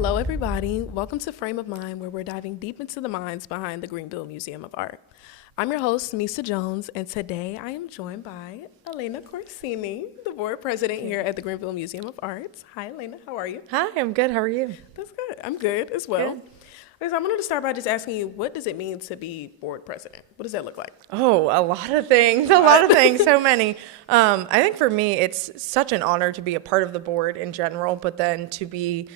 Hello, everybody. Welcome to Frame of Mind, where we're diving deep into the minds behind the Greenville Museum of Art. I'm your host, Misa Jones, and today I am joined by Alaina Corsini, the board president here at the Greenville Museum of Art. Hi, Alaina. How are you? Hi, I'm good. How are you? That's good. I'm good as well. Good. Okay, so I wanted to start by just asking you, what does it mean to be board president? What does that look like? Oh, a lot of things. So many. I think for me, it's such an honor to be a part of the board in general, but then to be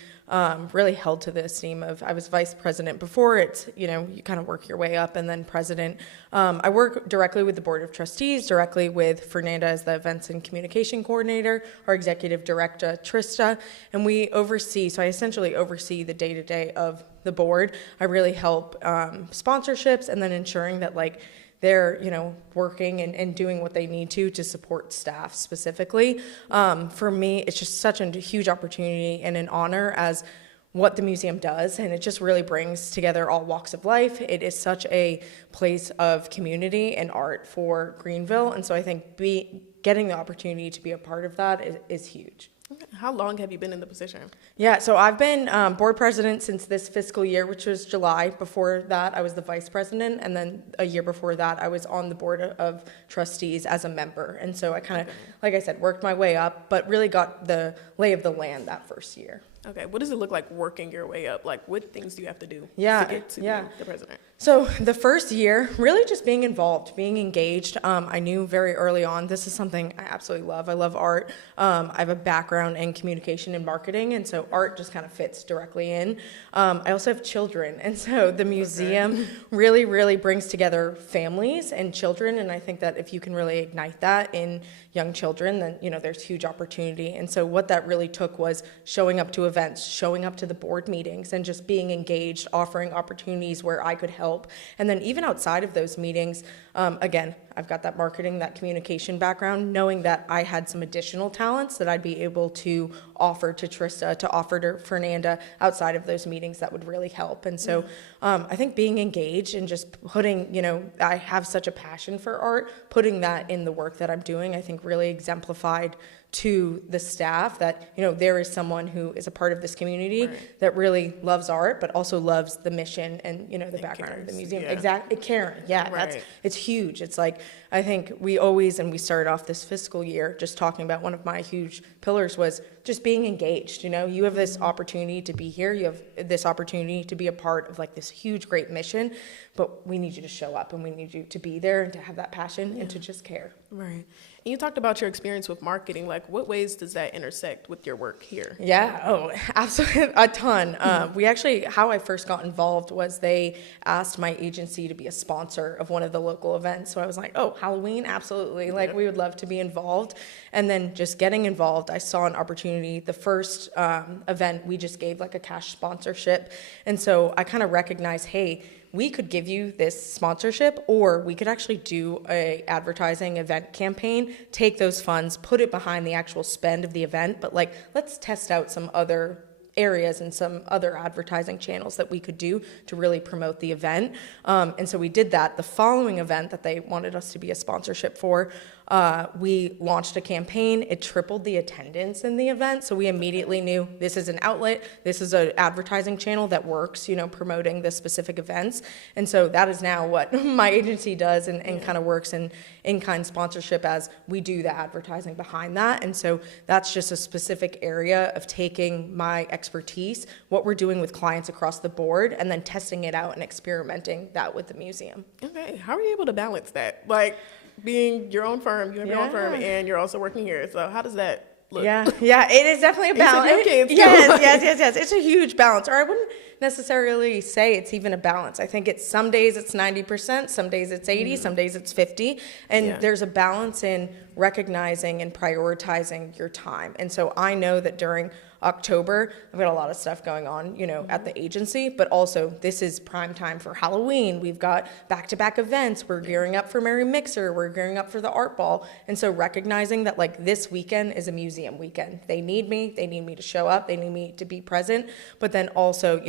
really held to the esteem of, I was vice president before. It's, you kind of work your way up and then president. I work directly with the board of trustees, directly with Fernanda as the events and communication coordinator, our executive director, Trista, and we oversee, so I essentially oversee the day-to-day of the board. I really help sponsorships and then ensuring that they're, working and doing what they need to support staff specifically. For me, it's just such a huge opportunity and an honor as what the museum does, and it just really brings together all walks of life. It is such a place of community and art for Greenville, and so I think getting the opportunity to be a part of that is huge. How long have you been in the position? Yeah, so I've been board president since this fiscal year, which was July. Before that, I was the vice president, and then a year before that, I was on the board of trustees as a member. And so I kind of, like I said, worked my way up, but really got the lay of the land that first year. Okay, what does it look like working your way up? Like, what things do you have to do to get to be the president? So the first year, really just being involved, being engaged. I knew very early on, this is something I absolutely love. I love art. I have a background in communication and marketing, and so art just kind of fits directly in. I also have children, and so the museum really, really brings together families and children, and I think that if you can really ignite that in young children, then, there's huge opportunity. And so what that really took was showing up to events, showing up to the board meetings, and just being engaged, offering opportunities where I could help. And then even outside of those meetings, again, I've got that marketing, that communication background, knowing that I had some additional talents that I'd be able to offer to Trista, to offer to Fernanda outside of those meetings that would really help. And so I think being engaged and just putting, I have such a passion for art, putting that in the work that I'm doing, I think really exemplified to the staff that, there is someone who is a part of this community that really loves art, but also loves the mission and, the background of the museum. Exactly. Caring. Yeah. It's huge. It's like, I think we started off this fiscal year just talking about one of my huge pillars was just being engaged. You have this opportunity to be here. You have this opportunity to be a part of this huge, great mission, but we need you to show up and we need you to be there and to have that passion and to just care. Right. And you talked about your experience with marketing. What ways does that intersect with your work here? Yeah, absolutely, a ton. How I first got involved was they asked my agency to be a sponsor of one of the local events. So I was like, Halloween, absolutely. We would love to be involved. And then just getting involved, I saw an opportunity. The first event, we just gave a cash sponsorship. And so I kind of recognized, hey, we could give you this sponsorship, or we could actually do a advertising event campaign, take those funds, put it behind the actual spend of the event, but let's test out some other areas and some other advertising channels that we could do to really promote the event. And so we did that. The following event that they wanted us to be a sponsorship for, we launched a campaign. It tripled the attendance in the event. So we immediately knew this is an outlet. This is an advertising channel that works, promoting the specific events. And so that is now what my agency does and kind of works in-kind sponsorship as we do the advertising behind that. And so that's just a specific area of taking my expertise, what we're doing with clients across the board, and then testing it out and experimenting that with the museum. Okay. How are you able to balance that? Being your own firm, you have your own firm, and you're also working here. So how does that look? Yeah, it is definitely a balance. Yes. It's a huge balance. Or I wouldn't necessarily say it's even a balance. I think some days it's 90%, some days it's 80, some days it's 50. And there's a balance in recognizing and prioritizing your time. And so I know that during October, I've got a lot of stuff going on, at the agency, but also this is prime time for Halloween. We've got back-to-back events. We're gearing up for Merry Mixer. We're gearing up for the Art Ball. And so recognizing that this weekend is a museum weekend. They need me to show up. They need me to be present, but then also,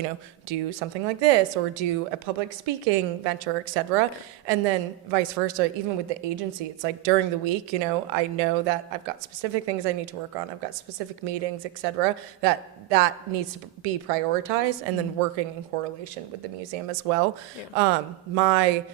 do something like this or do a public speaking venture, et cetera. And then vice versa, even with the agency, it's during the week, I know that I've got specific things I need to work on. I've got specific meetings, et cetera, that needs to be prioritized, and then working in correlation with the museum as well. Yeah. My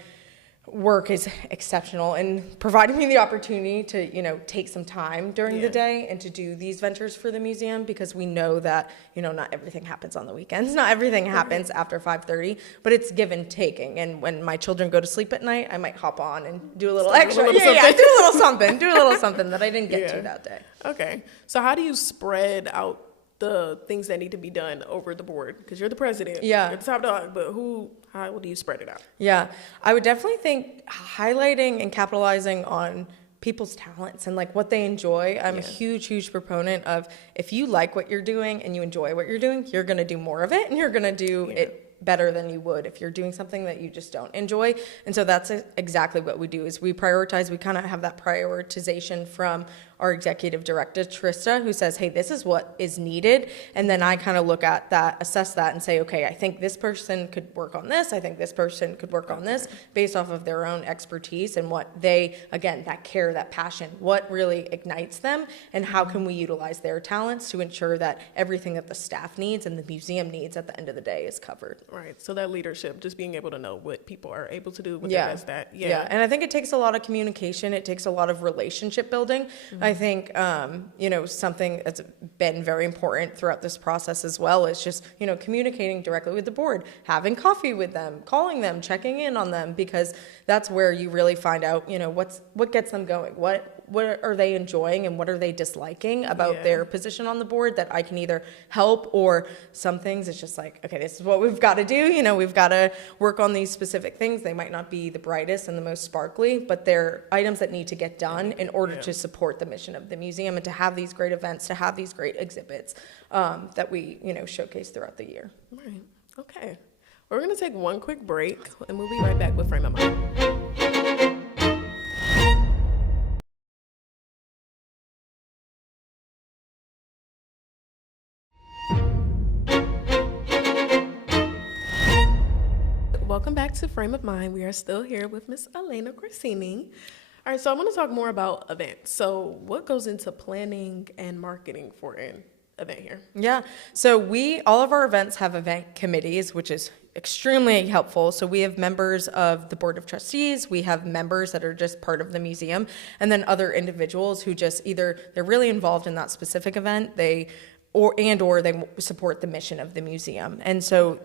work is exceptional in providing me the opportunity to, take some time during the day and to do these ventures for the museum, because we know that, not everything happens on the weekends. Not everything happens after 5:30, but it's give and taking. And when my children go to sleep at night, I might hop on and do a little extra. Do a little something that I didn't get to that day. Okay. So how do you spread out the things that need to be done over the board? Because you're the president. Yeah. You're the top dog, but how do you spread it out? Yeah. I would definitely think highlighting and capitalizing on people's talents and like what they enjoy. I'm a huge proponent of, if you like what you're doing and you enjoy what you're doing, you're going to do more of it, and you're going to do it better than you would if you're doing something that you just don't enjoy. And so that's exactly what we do, is we prioritize. We kind of have that prioritization from our executive director, Trista, who says, hey, this is what is needed. And then I kind of look at that, assess that, and say, okay, I think this person could work on this. I think this person could work on this, based off of their own expertise and what they, again, that care, that passion, what really ignites them, and how can we utilize their talents to ensure that everything that the staff needs and the museum needs at the end of the day is covered. Right. So that leadership, just being able to know what people are able to do, what they're best at. Yeah. And I think it takes a lot of communication. It takes a lot of relationship building. I think, something that's been very important throughout this process as well is just, communicating directly with the board, having coffee with them, calling them, checking in on them, because that's where you really find out, what gets them going, what are they enjoying and what are they disliking about their position on the board, that I can either help, or some things it's just like, okay, this is what we've got to do. We've got to work on these specific things. They might not be the brightest and the most sparkly, but they're items that need to get done in order to support the mission of the museum and to have these great events, to have these great exhibits that we, showcase throughout the year. Right. Okay. We're going to take one quick break, and we'll be right back with Frame of Mind. Welcome back to Frame of Mind. We are still here with Miss Alaina Corsini. All right, so I want to talk more about events. So what goes into planning and marketing for an event here? Yeah, so all of our events have event committees, which is extremely helpful. So we have members of the board of trustees, we have members that are just part of the museum, and then other individuals who just either they're really involved in that specific event, or they support the mission of the museum. And so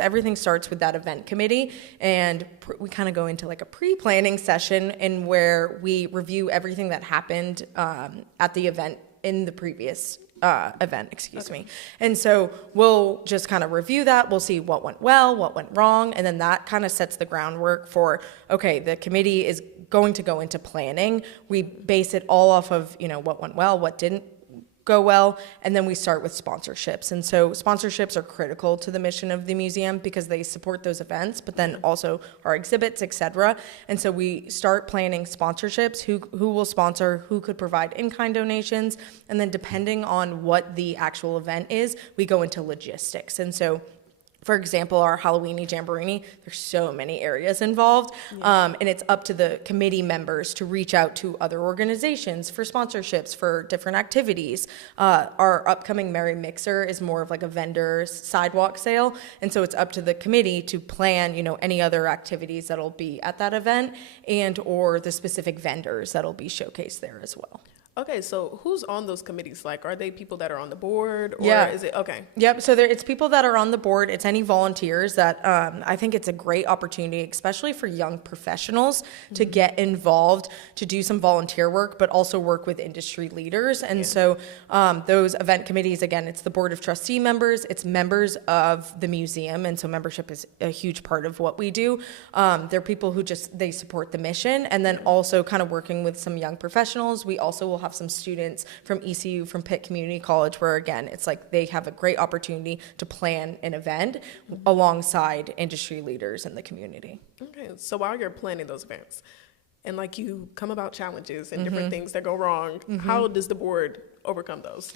everything starts with that event committee, and we kind of go into like a pre-planning session in where we review everything that happened at the event in the previous event, excuse me. And so we'll just kind of review that. We'll see what went well, what went wrong, and then that kind of sets the groundwork for, okay, the committee is going to go into planning. We base it all off of, what went well, what didn't go well, and then we start with sponsorships. And so sponsorships are critical to the mission of the museum because they support those events, but then also our exhibits, etc. And so we start planning sponsorships, who will sponsor, who could provide in-kind donations, and then depending on what the actual event is, we go into logistics. And so, for example, our Halloweeny Jamboree, there's so many areas involved, and it's up to the committee members to reach out to other organizations for sponsorships for different activities. Our upcoming Merry Mixer is more of like a vendor sidewalk sale, and so it's up to the committee to plan, any other activities that'll be at that event or the specific vendors that'll be showcased there as well. Okay, so who's on those committees? Like, are they people that are on the board, or is it okay? Yep. So it's people that are on the board. It's any volunteers that I think it's a great opportunity, especially for young professionals, to get involved, to do some volunteer work, but also work with industry leaders. And so those event committees, again, it's the board of trustee members, it's members of the museum, and so membership is a huge part of what we do. They're people who they support the mission, and then also kind of working with some young professionals. We also will have some students from ECU, from Pitt Community College, where again, it's like they have a great opportunity to plan an event alongside industry leaders in the community. Okay, so while you're planning those events, and like you come about challenges and different things that go wrong, how does the board overcome those?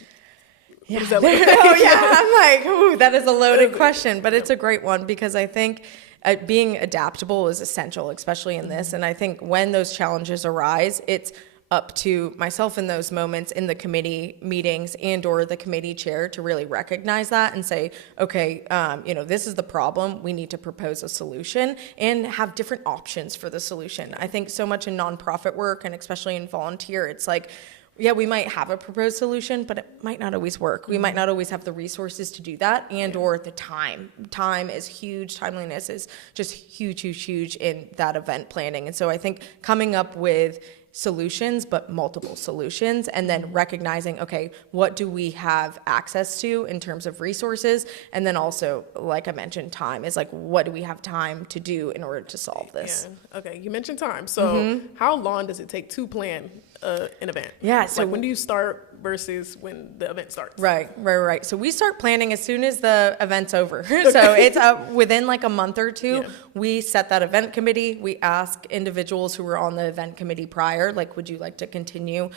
Yeah. I'm like, ooh, that is a loaded question, but it's a great one because I think being adaptable is essential, especially in this. And I think when those challenges arise, it's up to myself in those moments in the committee meetings and or the committee chair to really recognize that and say, okay, this is the problem. We need to propose a solution and have different options for the solution. I think so much in nonprofit work and especially in volunteer, it's like, yeah, we might have a proposed solution, but it might not always work. We might not always have the resources to do that and or the time. Time is huge. Timeliness is just huge, huge, huge in that event planning. And so I think coming up with solutions, but multiple solutions, and then recognizing, okay, what do we have access to in terms of resources? And then also, like I mentioned, time is like, what do we have time to do in order to solve this? Yeah. Okay, you mentioned time. So how long does it take to plan an event? Yeah. So like when do you start versus when the event starts? Right. So we start planning as soon as the event's over. So it's within like a month or two, we set that event committee. We ask individuals who were on the event committee prior, like, would you like to continue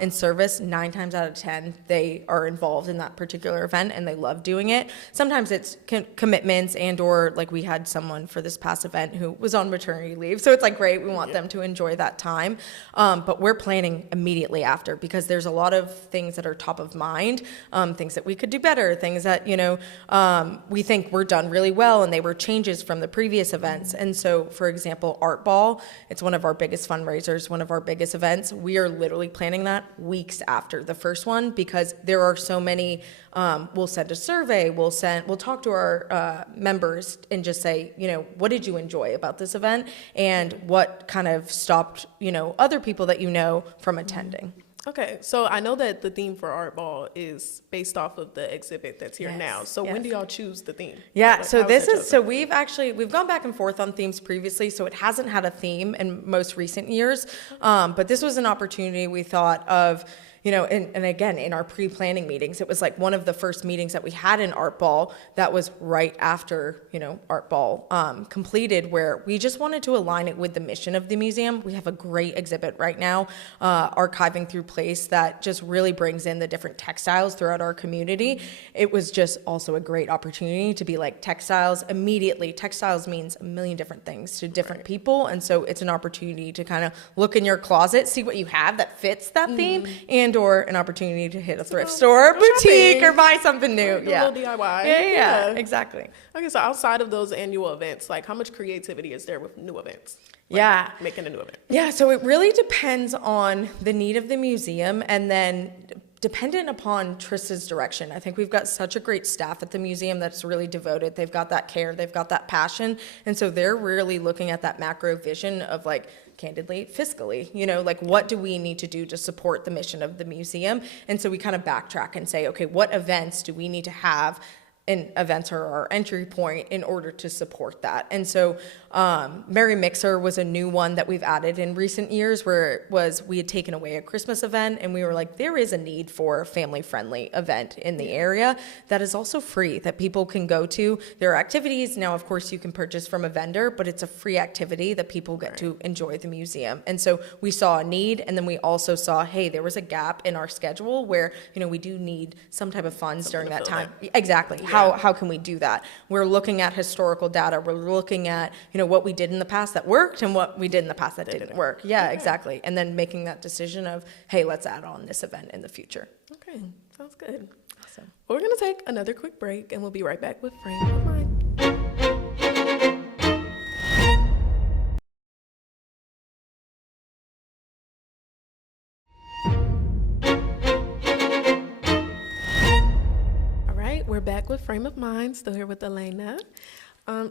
in service? 9 times out of 10, they are involved in that particular event and they love doing it. Sometimes it's commitments and or like we had someone for this past event who was on maternity leave. So it's like, great, we want them to enjoy that time. But we're planning immediately after because there's a lot of things that are top of mind, things that we could do better, things that, we think were done really well and they were changes from the previous events. And so, for example, Art Ball, it's one of our biggest fundraisers, one of our biggest events. We are literally planning that weeks after the first one because there are so many, we'll send a survey, we'll talk to our members and just say, what did you enjoy about this event and what kind of stopped, other people that from attending. Okay, so I know that the theme for Art Ball is based off of the exhibit that's here now. So when do y'all choose the theme? Yeah, so we've gone back and forth on themes previously, so it hasn't had a theme in most recent years. But this was an opportunity we thought of, and again, in our pre-planning meetings, it was like one of the first meetings that we had in Art Ball that was right after, Art Ball completed, where we just wanted to align it with the mission of the museum. We have a great exhibit right now, Archiving Through Place, that just really brings in the different textiles throughout our community. It was just also a great opportunity to be like textiles immediately. Textiles means a million different things to different people. And so it's an opportunity to kind of look in your closet, see what you have that fits that theme, and or an opportunity to hit a thrift store, boutique, or buy something new. A little DIY. Yeah, exactly. Okay, so outside of those annual events, like how much creativity is there with new events? Making a new event. Yeah, so it really depends on the need of the museum and then dependent upon Trista's direction. I think we've got such a great staff at the museum that's really devoted. They've got that care, they've got that passion. And so they're really looking at that macro vision of like, candidly, fiscally, like what do we need to do to support the mission of the museum? And so we kind of backtrack and say, okay, what events do we need to have? And events are our entry point in order to support that. And so Merry Mixer was a new one that we've added in recent years where we had taken away a Christmas event and we were like, there is a need for a family-friendly event in the area that is also free, that people can go to. There are activities. Now, of course, you can purchase from a vendor, but it's a free activity that people get to enjoy the museum. And so we saw a need, and then we also saw, hey, there was a gap in our schedule where, we do need some type of funds during that time. Exactly. How can we do that? We're looking at historical data. We're looking at, what we did in the past that worked and what we did in the past that didn't work. Yeah, exactly. And then making that decision of, hey, let's add on this event in the future. Okay, sounds good. Awesome. Well, we're going to take another quick break and we'll be right back with Frame of Mind. We're back with Frame of Mind, still here with Alaina.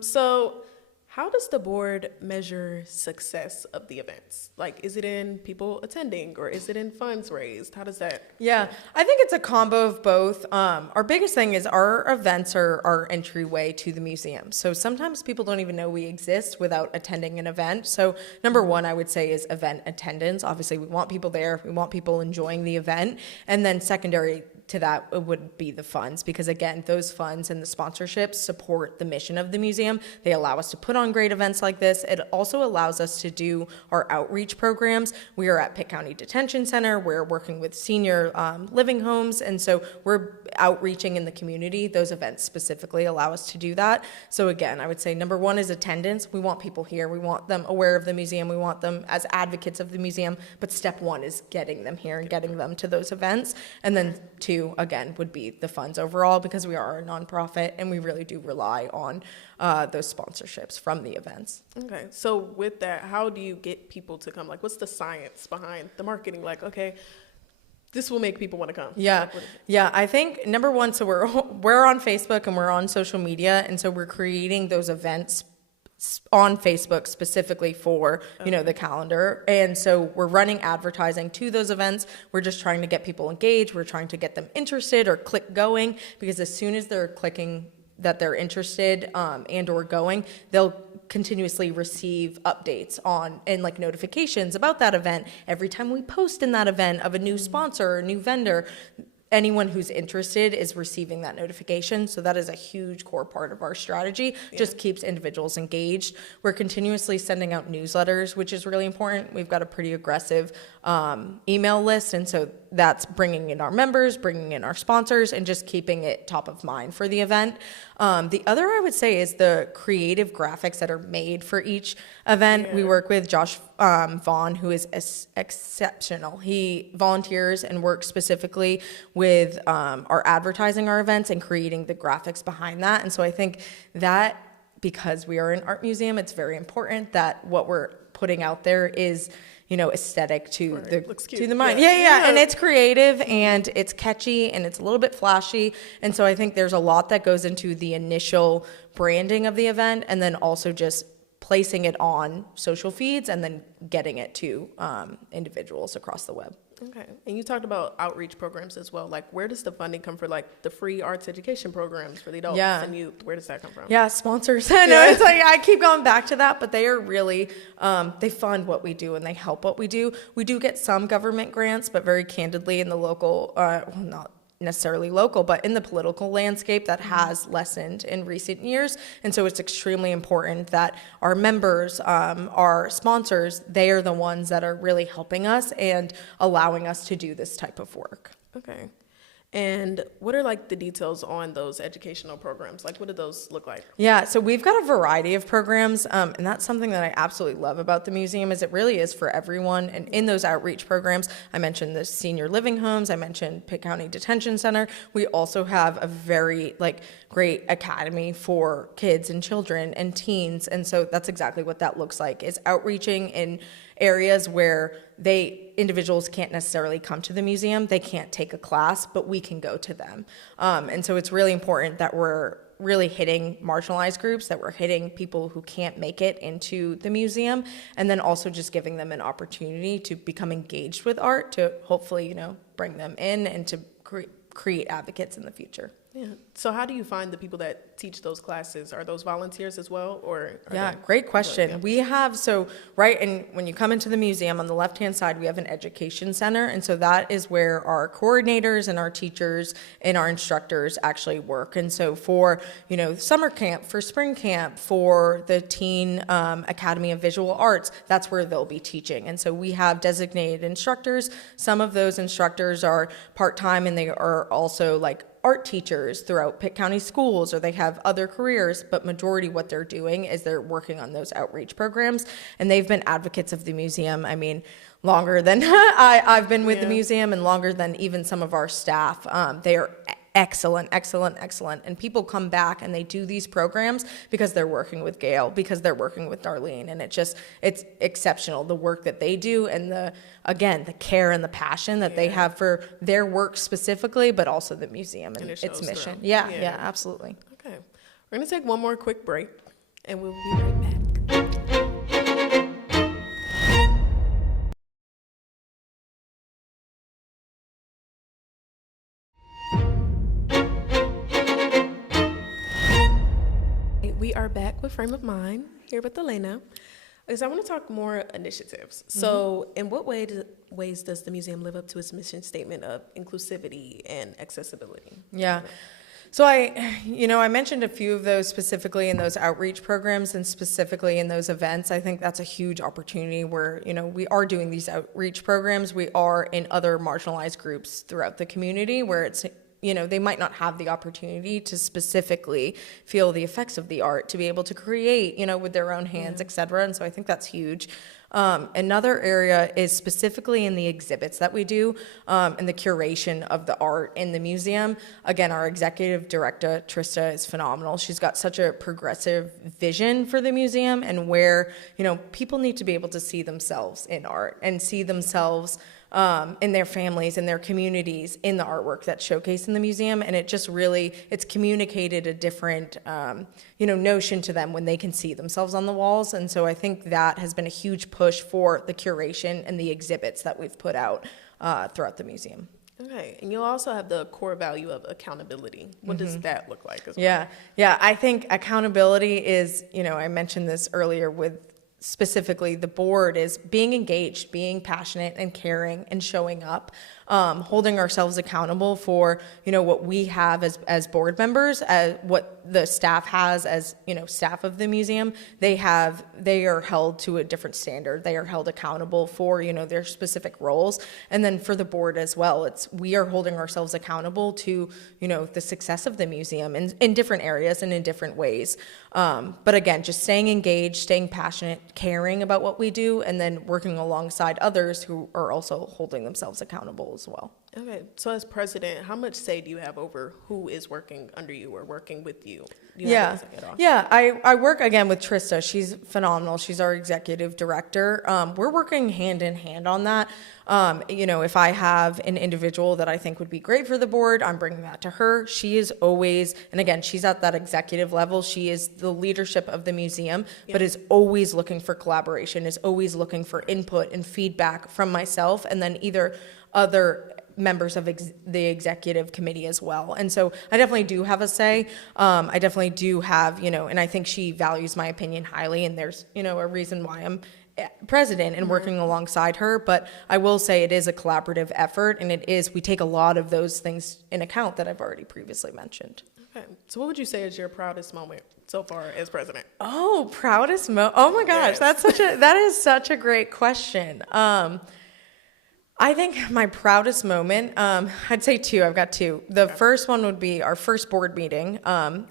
So how does the board measure success of the events? Like, is it in people attending or is it in funds raised? How does that? Yeah, I think it's a combo of both. Our biggest thing is our events are our entryway to the museum. So sometimes people don't even know we exist without attending an event. So number one, I would say, is event attendance. Obviously, we want people there. We want people enjoying the event. And then secondary, to that, it would be the funds, because again, those funds and the sponsorships support the mission of the museum. They allow us to put on great events like this. It also allows us to do our outreach programs. We are at Pitt County Detention Center. We're working with senior living homes, and so we're outreaching in the community. Those events specifically allow us to do that. So again, I would say number one is attendance. We want people here. We want them aware of the museum. We want them as advocates of the museum. But step one is getting them here and getting them to those events. And then two, again, would be the funds overall, because we are a nonprofit and we really do rely on those sponsorships from the events. Okay, so with that, how do you get people to come? Like, what's the science behind the marketing? Like, okay, this will make people want to come. Yeah, yeah. I think number one, so we're on Facebook and we're on social media, and so we're creating those events on Facebook specifically for, the calendar. And so we're running advertising to those events. We're just trying to get people engaged. We're trying to get them interested or click going, because as soon as they're clicking that they're interested and or going, they'll continuously receive updates on and like notifications about that event. Every time we post in that event of a new sponsor or a new vendor, anyone who's interested is receiving that notification. So that is a huge core part of our strategy. Just keeps individuals engaged. We're continuously sending out newsletters, which is really important. We've got a pretty aggressive email list, and so that's bringing in our members, bringing in our sponsors, and just keeping it top of mind for the event. The other, I would say, is the creative graphics that are made for each event. We work with Josh Vaughn, who is exceptional. He volunteers and works specifically with our advertising our events and creating the graphics behind that. And so I think that, because we are an art museum, it's very important that what we're putting out there is aesthetic to the mind. Yeah. And it's creative and it's catchy and it's a little bit flashy. And so I think there's a lot that goes into the initial branding of the event, and then also just placing it on social feeds and then getting it to individuals across the web. Okay. And you talked about outreach programs as well. Like, where does the funding come for, like the free arts education programs for the adults and youth? Where does that come from? Yeah, sponsors. I know it's like I keep going back to that, but they are really, they fund what we do and they help what we do. We do get some government grants, but very candidly in the local, not necessarily local, but in the political landscape, that has lessened in recent years. And so it's extremely important that our members, our sponsors, they are the ones that are really helping us and allowing us to do this type of work. Okay. And what are like the details on those educational programs? Like, what do those look like? Yeah, so we've got a variety of programs, and that's something that I absolutely love about the museum, is it really is for everyone. And in those outreach programs, I mentioned the senior living homes, I mentioned Pitt County Detention Center. We also have a very great academy for kids and children and teens, and so that's exactly what that looks like, is outreaching in areas where individuals can't necessarily come to the museum, they can't take a class, but we can go to them. And so it's really important that we're really hitting marginalized groups, that we're hitting people who can't make it into the museum, and then also just giving them an opportunity to become engaged with art, to hopefully, bring them in and to create advocates in the future. Yeah. So how do you find the people that teach those classes? Are those volunteers as well, or? Great question. We have, and when you come into the museum, on the left-hand side, we have an education center. And so that is where our coordinators and our teachers and our instructors actually work. And so for, summer camp, for spring camp, for the Teen Academy of Visual Arts, that's where they'll be teaching. And so we have designated instructors. Some of those instructors are part-time, and they are also art teachers throughout Pitt County schools, or they have other careers, but majority what they're doing is they're working on those outreach programs, and they've been advocates of the museum. I mean, longer than I've been with the museum, and longer than even some of our staff. They are excellent. And people come back and they do these programs because they're working with Gail, because they're working with Darlene, and it's exceptional, the work that they do, and the care and the passion that they have for their work specifically, but also the museum and its mission. Yeah, absolutely. Okay. We're going to take one more quick break, and we'll be right back. We are back with Frame of Mind, here with Alaina. Because I want to talk more initiatives. So, in what ways does the museum live up to its mission statement of inclusivity and accessibility? Yeah. So I mentioned a few of those specifically in those outreach programs and specifically in those events. I think that's a huge opportunity where, we are doing these outreach programs. We are in other marginalized groups throughout the community where it's, they might not have the opportunity to specifically feel the effects of the art, to be able to create, with their own hands, et cetera. And so I think that's huge. Another area is specifically in the exhibits that we do and the curation of the art in the museum. Again, our executive director, Trista, is phenomenal. She's got such a progressive vision for the museum and where, people need to be able to see themselves in art and see themselves in their families, in their communities, in the artwork that's showcased in the museum. And it just really, it's communicated a different, notion to them when they can see themselves on the walls. And so I think that has been a huge push for the curation and the exhibits that we've put out throughout the museum. Okay, and you'll also have the core value of accountability. What does that look like as well? Yeah, I think accountability is, I mentioned this earlier with specifically the board, is being engaged, being passionate and caring and showing up, holding ourselves accountable for, what we have as board members, as what the staff has as, staff of the museum. They are held to a different standard. They are held accountable for, their specific roles. And then for the board as well, we are holding ourselves accountable to, the success of the museum in different areas and in different ways. But again, just staying engaged, staying passionate, caring about what we do, and then working alongside others who are also holding themselves accountable as well. Okay, so as president, how much say do you have over who is working under you or working with you? I work again with Trista. She's phenomenal. She's our executive director. We're working hand in hand on that. If I have an individual that I think would be great for the board, I'm bringing that to her. She is always, and again, she's at that executive level. She is the leadership of the museum, but is always looking for collaboration, is always looking for input and feedback from myself, and then either other members of the executive committee as well. And so I definitely do have a say. I definitely do have, and I think she values my opinion highly, and there's, a reason why I'm president and working alongside her. But I will say it is a collaborative effort, and we take a lot of those things in account that I've already previously mentioned. Okay. So what would you say is your proudest moment so far as president? Oh, proudest moment. Oh my gosh, Yes. that is such a great question. I think my proudest moment, I'd say two. I've got two. The first one would be our first board meeting.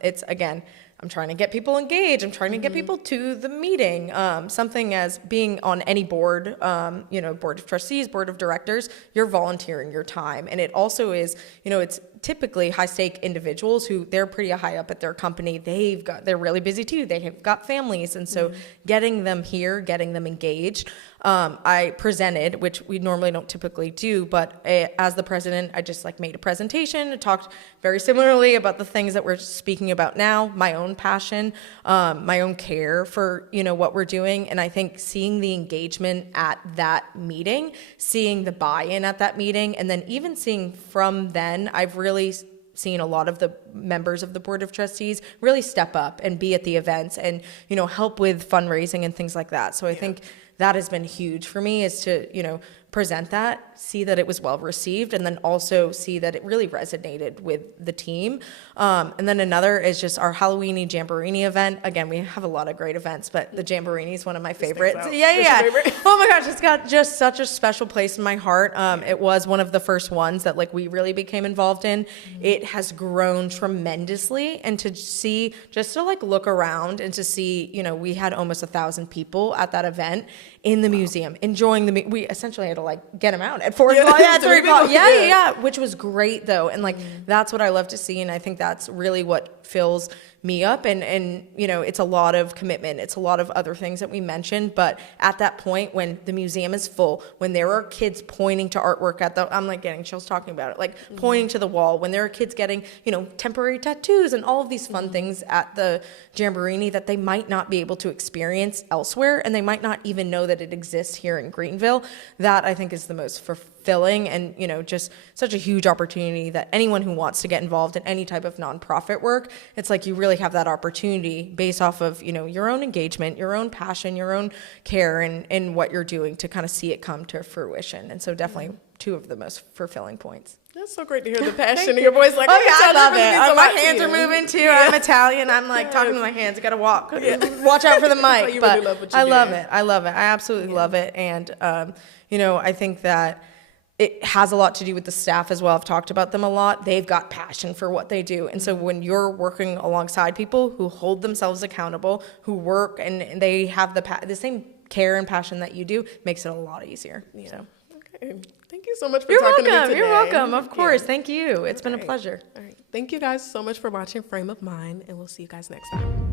It's, again, I'm trying to get people engaged. I'm trying to get people to the meeting. Something as being on any board, board of trustees, board of directors, you're volunteering your time. And it also is, it's typically high stake individuals who they're pretty high up at their company. They're really busy too. They have got families. And so getting them here, getting them engaged. I presented, which we normally don't typically do, but as the president, I just made a presentation, talked very similarly about the things that we're speaking about now, my own passion, my own care for, what we're doing. And I think seeing the engagement at that meeting, seeing the buy-in at that meeting, and then even seeing from then, I've really seen a lot of the members of the Board of Trustees really step up and be at the events and, help with fundraising and things like that. So I think that has been huge for me, is to, present that, see that it was well received, and then also see that it really resonated with the team. And then another is just our Halloweeny Jamboree event. Again, we have a lot of great events, but the Jamboree is one of my favorites. Yeah. Oh my gosh, it's got just such a special place in my heart. It was one of the first ones that we really became involved in. It has grown tremendously, and to see, just to look around and to see, we had almost 1,000 people at that event in the museum, enjoying we essentially had to get them out at 4 o'clock. Yeah, 3 o'clock. Yeah, which was great though. And that's what I love to see. And I think that's really what fills me up. And it's a lot of commitment. It's a lot of other things that we mentioned. But at that point, when the museum is full, when there are kids pointing to artwork I'm getting chills talking about it, pointing to the wall, when there are kids getting, temporary tattoos and all of these fun things at the Jamboree that they might not be able to experience elsewhere, and they might not even know that it exists here in Greenville. That I think is the most fulfilling and, you know, just such a huge opportunity that anyone who wants to get involved in any type of nonprofit work, it's like you really have that opportunity based off of, you know, your own engagement, your own passion, your own care in what you're doing to kind of see it come to fruition. And so definitely two of the most fulfilling points. That's so great to hear the passion in your voice. Like, oh yeah, I love it. My hands hands are moving too. Yeah. I'm Italian. I'm like talking to my hands. I gotta walk. Watch out for the mic. You but really love what you I do. love it. I love it. I absolutely love it. And you know, I think that it has a lot to do with the staff as well. I've talked about them a lot. They've got passion for what they do. And so when you're working alongside people who hold themselves accountable, who work and they have the same care and passion that you do, makes it a lot easier. Yeah. So. Okay. Thank you so much for You're talking welcome. to me today. You're welcome. Of course. Thank you. It's been a pleasure. All right. Thank you guys so much for watching Frame of Mind, and we'll see you guys next time.